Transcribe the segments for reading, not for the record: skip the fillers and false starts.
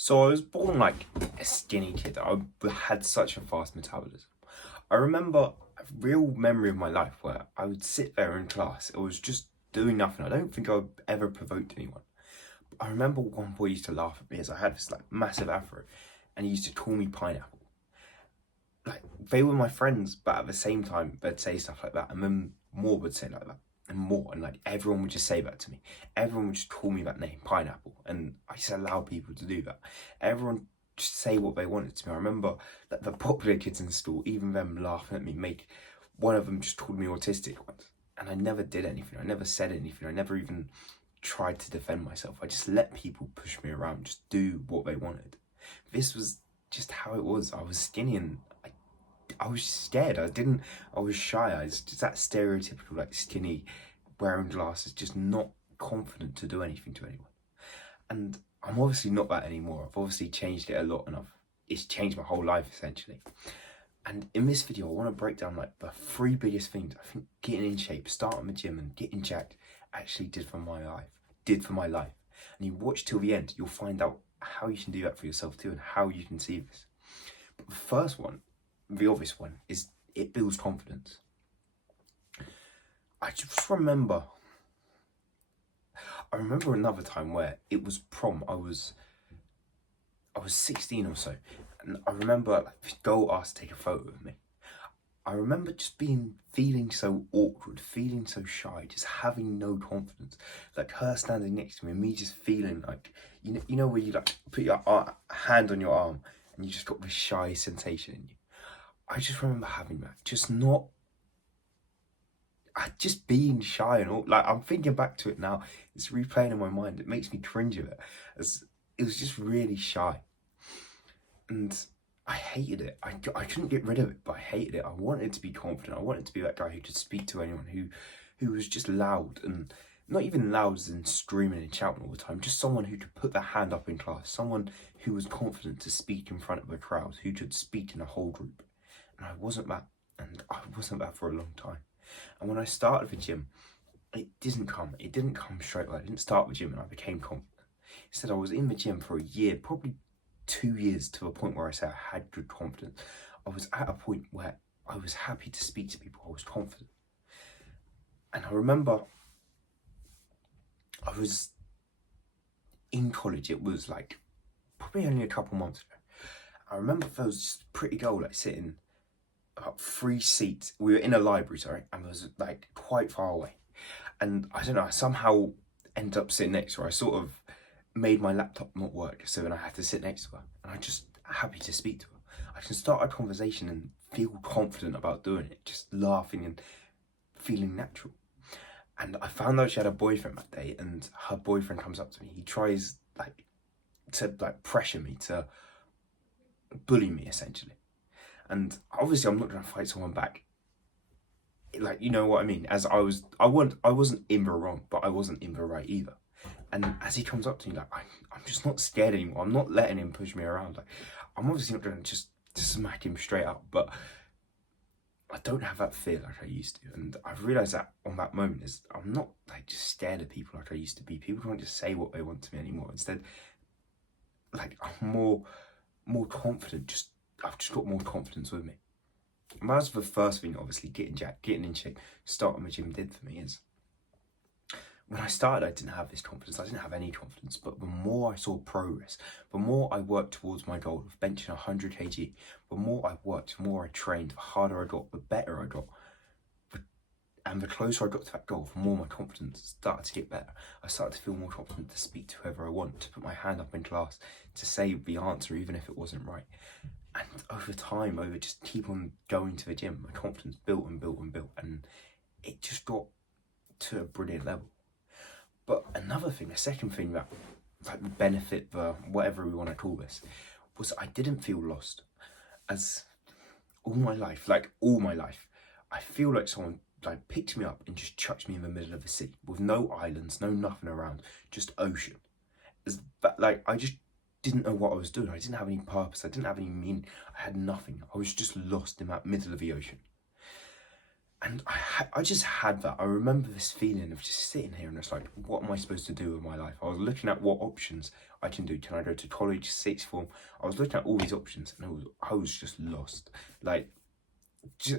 So I was born like a skinny kid. I had such a fast metabolism. I remember a real memory of my life where I would sit there in class. It was just doing nothing. I don't think I ever provoked anyone. I remember one boy used to laugh at me as I had this like massive afro, and he used to call me pineapple. Like they were my friends, but at the same time they'd say stuff like that, and then more would say like that, and more, and like everyone would just say that to me. Everyone would just call me that name, pineapple, and I used to allow people to do that. Everyone just say what they wanted to me. I remember that the popular kids in school, even them laughing at me, make one of them just called me autistic once, and I never did anything. I never said anything. I never even tried to defend myself. I just let people push me around, just do what they wanted. This was just how it was. I was skinny and I was scared. I was shy. I was just that stereotypical, like, skinny, wearing glasses, just not confident to do anything to anyone. And I'm obviously not that anymore. I've obviously changed it a lot, and it's changed my whole life, essentially. And in this video, I want to break down, like, the three biggest things I think getting in shape, starting the gym, and getting jacked actually did for my life. And you watch till the end, you'll find out how you can do that for yourself too, and how you can see this. But the first one, the obvious one, is it builds confidence. I remember another time where it was prom. I was 16 or so, and I remember like this girl asked to take a photo of me. I remember just feeling so awkward, feeling so shy, just having no confidence. Like her standing next to me, and me just feeling like, you know where you like put your hand on your arm and you just got this shy sensation in you. I just remember having that, just being shy and all. Like, I'm thinking back to it now, it's replaying in my mind. It makes me cringe of it, as it was just really shy, and I hated it. I couldn't get rid of it, but I hated it. I wanted to be confident. I wanted to be that guy who could speak to anyone, who was just loud, and not even loud as in screaming and shouting all the time, just someone who could put their hand up in class, someone who was confident to speak in front of a crowd, who could speak in a whole group. And I wasn't that, for a long time. And when I started the gym, it didn't come straight away. I didn't start the gym and I became confident. Instead, I was in the gym for a year, probably 2 years, to a point where I say I had good confidence. I was at a point where I was happy to speak to people. I was confident. And I remember I was in college. It was like probably only a couple months ago. I remember there was this pretty girl like sitting about 3 seats. We were in a library, sorry, and it was like quite far away. And I don't know, I somehow ended up sitting next to her. I sort of made my laptop not work, so then I had to sit next to her. And I'm just happy to speak to her. I can start a conversation and feel confident about doing it, just laughing and feeling natural. And I found out she had a boyfriend that day, and her boyfriend comes up to me. He tries to pressure me, to bully me, essentially. And obviously I'm not going to fight someone back. Like, you know what I mean? As I wasn't in the wrong, but I wasn't in the right either. And as he comes up to me, like, I'm just not scared anymore. I'm not letting him push me around. Like, I'm obviously not going to just smack him straight up, but I don't have that fear like I used to. And I've realised that on that moment is I'm not like just scared of people like I used to be. People don't just say what they want to me anymore. Instead, like, I'm more confident. I've just got more confidence with me. And that's the first thing, obviously, getting in shape, starting the gym did for me. Is when I started, I didn't have this confidence. I didn't have any confidence. But the more I saw progress, the more I worked towards my goal of benching 100 kg, the more I worked, the more I trained, the harder I got, the better I got. And the closer I got to that goal, the more my confidence started to get better. I started to feel more confident to speak to whoever I want, to put my hand up in class, to say the answer even if it wasn't right. And over time, just keep on going to the gym, my confidence built and built and built, and it just got to a brilliant level. But another thing, a second thing that like benefit, the whatever we want to call this, was I didn't feel lost. As all my life, I feel like someone like picked me up and just chucked me in the middle of the sea with no islands, no nothing around, just ocean. I just didn't know what I was doing. I didn't have any purpose. I didn't have any meaning. I had nothing. I was just lost in that middle of the ocean. And I just had that. I remember this feeling of just sitting here and it's like, what am I supposed to do with my life? I was looking at what options I can do. Can I go to college, sixth form? I was looking at all these options and I was just lost. Like,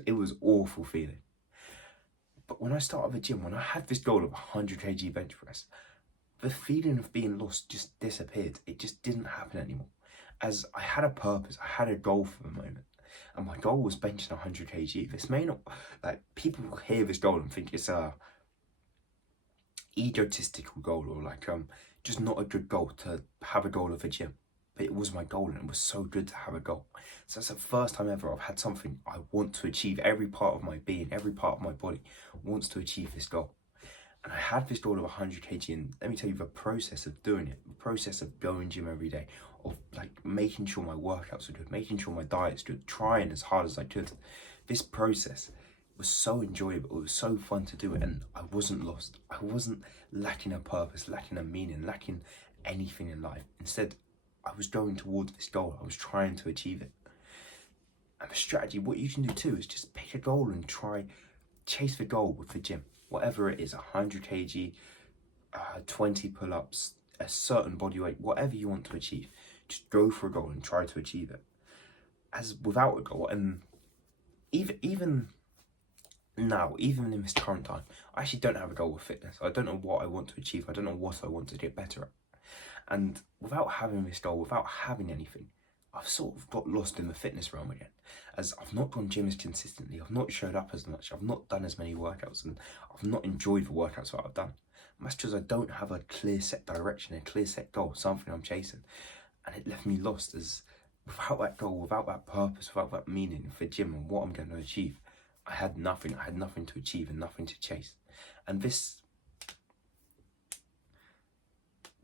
it was awful feeling. But when I started the gym, when I had this goal of 100 kg bench press, the feeling of being lost just disappeared. It just didn't happen anymore. As I had a purpose, I had a goal for the moment. And my goal was benching 100 kg. This may not, like, people hear this goal and think it's a egotistical goal or like just not a good goal to have a goal of a gym. But it was my goal and it was so good to have a goal. So that's the first time ever I've had something I want to achieve. Every part of my being, every part of my body wants to achieve this goal. And I had this goal of 100 kg, and let me tell you, the process of doing it, the process of going gym every day, of like making sure my workouts are good, making sure my diet's good, trying as hard as I could. This process was so enjoyable, it was so fun to do it, and I wasn't lost. I wasn't lacking a purpose, lacking a meaning, lacking anything in life. Instead, I was going towards this goal, I was trying to achieve it. And the strategy, what you can do too, is just pick a goal and try, chase the goal with the gym. Whatever it is, 100 kg, 20 pull-ups, a certain body weight, whatever you want to achieve, just go for a goal and try to achieve it. As without a goal, and even now, even in this current time, I actually don't have a goal with fitness. I don't know what I want to achieve. I don't know what I want to get better at. And without having this goal, without having anything, I've sort of got lost in the fitness realm again, as I've not gone gym as consistently, I've not showed up as much, I've not done as many workouts, and I've not enjoyed the workouts that I've done. And that's because I don't have a clear set direction, a clear set goal, something I'm chasing. And it left me lost, as without that goal, without that purpose, without that meaning for gym and what I'm going to achieve, I had nothing to achieve and nothing to chase. And this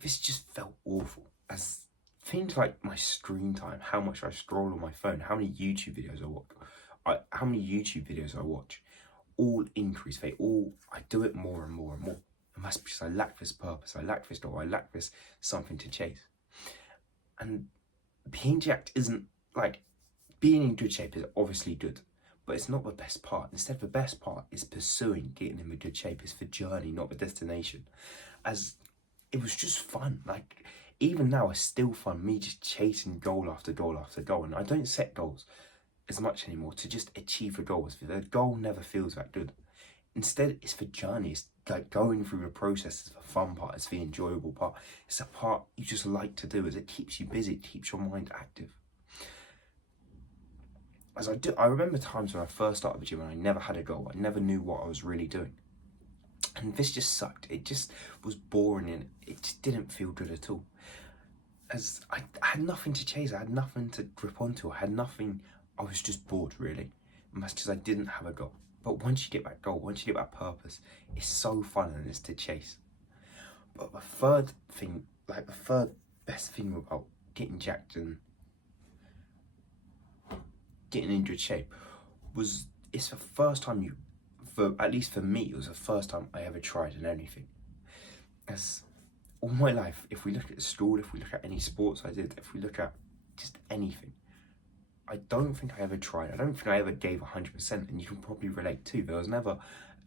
just felt awful, as things like my screen time, how much I scroll on my phone, how many YouTube videos I watch, all increase. I do it more and more and more. And that's because I lack this purpose, I lack this goal, I lack this something to chase. And being jacked isn't, like, being in good shape is obviously good, but it's not the best part. Instead, the best part is pursuing getting in the good shape. It's the journey, not the destination. As it was just fun. Like, even now, it's still fun, me just chasing goal after goal after goal. And I don't set goals as much anymore to just achieve a goal. The goal never feels that good. Instead, it's the journey. It's like going through the process is the fun part. It's the enjoyable part. It's the part you just like to do, as it keeps you busy. It keeps your mind active. I remember times when I first started the gym and I never had a goal. I never knew what I was really doing. And this just sucked. It just was boring and it just didn't feel good at all. As I had nothing to chase, I had nothing to grip onto, I was just bored, really. And that's because I didn't have a goal. But once you get that goal, once you get that purpose, it's so fun and it's to chase. But the third best thing about getting jacked and getting in good shape was, it's the first time at least for me, it was the first time I ever tried in anything. As all my life, if we look at school, if we look at any sports I did, if we look at just anything, I don't think I ever tried. I don't think I ever gave 100%, and you can probably relate too.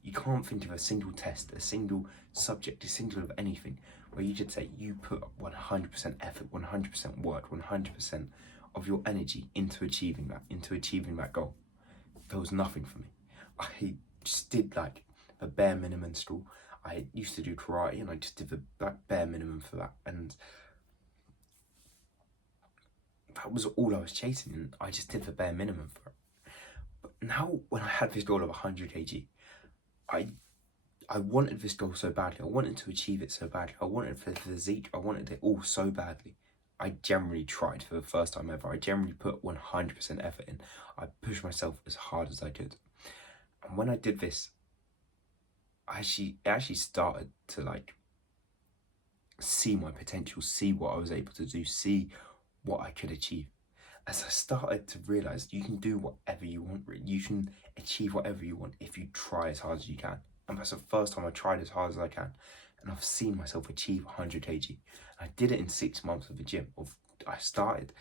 You can't think of a single test, a single subject, a single of anything where you could say you put 100% effort, 100% work, 100% of your energy into achieving that goal. There was nothing for me. I just did like the bare minimum in school. I used to do karate and I just did the bare minimum for that, and that was all I was chasing, and I just did the bare minimum for it. But now when I had this goal of 100 kg, I wanted this goal so badly. I wanted to achieve it so badly. I wanted the physique. I wanted it all so badly. I generally tried for the first time ever. I generally put 100% effort in. I pushed myself as hard as I could. And when I did this, it actually started to like see my potential, see what I was able to do, see what I could achieve. As I started to realize you can do whatever you want, you can achieve whatever you want if you try as hard as you can. And that's the first time I tried as hard as I can, and I've seen myself achieve 100 kg. I did it in 6 months of the gym. I started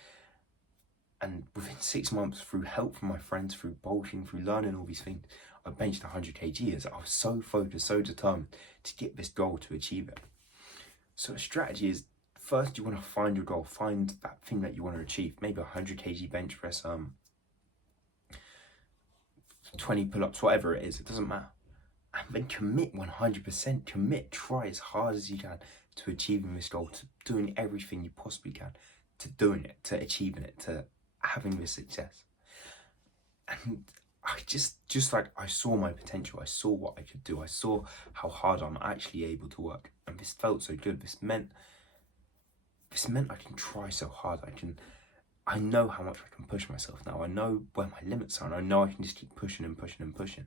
And within 6 months, through help from my friends, through bulking, through learning all these things, I benched 100 kg. I was so focused, so determined to get this goal, to achieve it. So a strategy is, first you want to find your goal, find that thing that you want to achieve. Maybe 100 kg bench press, 20 pull-ups, whatever it is, it doesn't matter. And then commit 100%, commit, try as hard as you can to achieving this goal, to doing everything you possibly can, to doing it, to achieving it, to having this success. And I just like, I saw my potential, I saw what I could do, I saw how hard I'm actually able to work, and this felt so good. This meant I can try so hard, I know how much I can push myself now. I know where my limits are, and I know I can just keep pushing and pushing and pushing.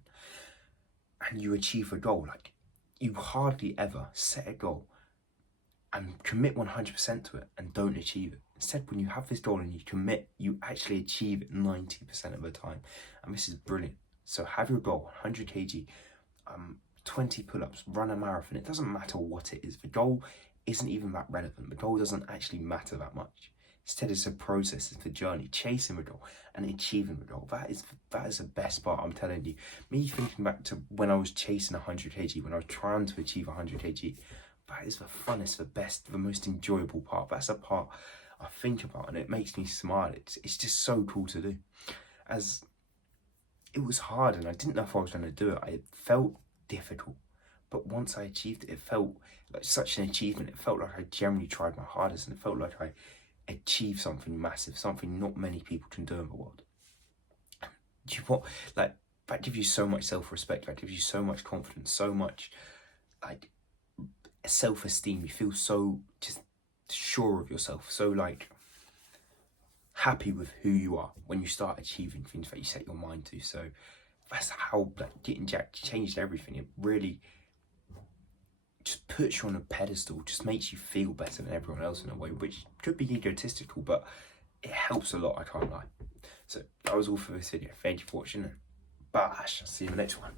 And you achieve a goal. Like, you hardly ever set a goal and commit 100% to it and don't achieve it. Instead, when you have this goal and you commit, you actually achieve it 90% of the time. And this is brilliant. So have your goal, 100 kg, 20 pull-ups, run a marathon. It doesn't matter what it is. The goal isn't even that relevant. The goal doesn't actually matter that much. Instead, it's a process, it's the journey, chasing the goal and achieving the goal. That is the best part, I'm telling you. Me thinking back to when I was chasing 100 kg, when I was trying to achieve 100 kg, that is the funnest, the best, the most enjoyable part. That's the part I think about, and it makes me smile. It's just so cool to do. As it was hard and I didn't know if I was going to do it. It felt difficult. But once I achieved it, it felt like such an achievement. It felt like I generally tried my hardest, and it felt like I achieved something massive, something not many people can do in the world. Do you want, like, that gives you so much self-respect, that gives you so much confidence, so much, like, self-esteem. You feel so just sure of yourself, so, like, happy with who you are when you start achieving things that you set your mind to. So that's how, like, getting jacked changed everything. It really just puts you on a pedestal, just makes you feel better than everyone else in a way, which could be egotistical, but it helps a lot, I can't lie. So that was all for this video. Thank you for watching, and bye. I'll see you in the next one.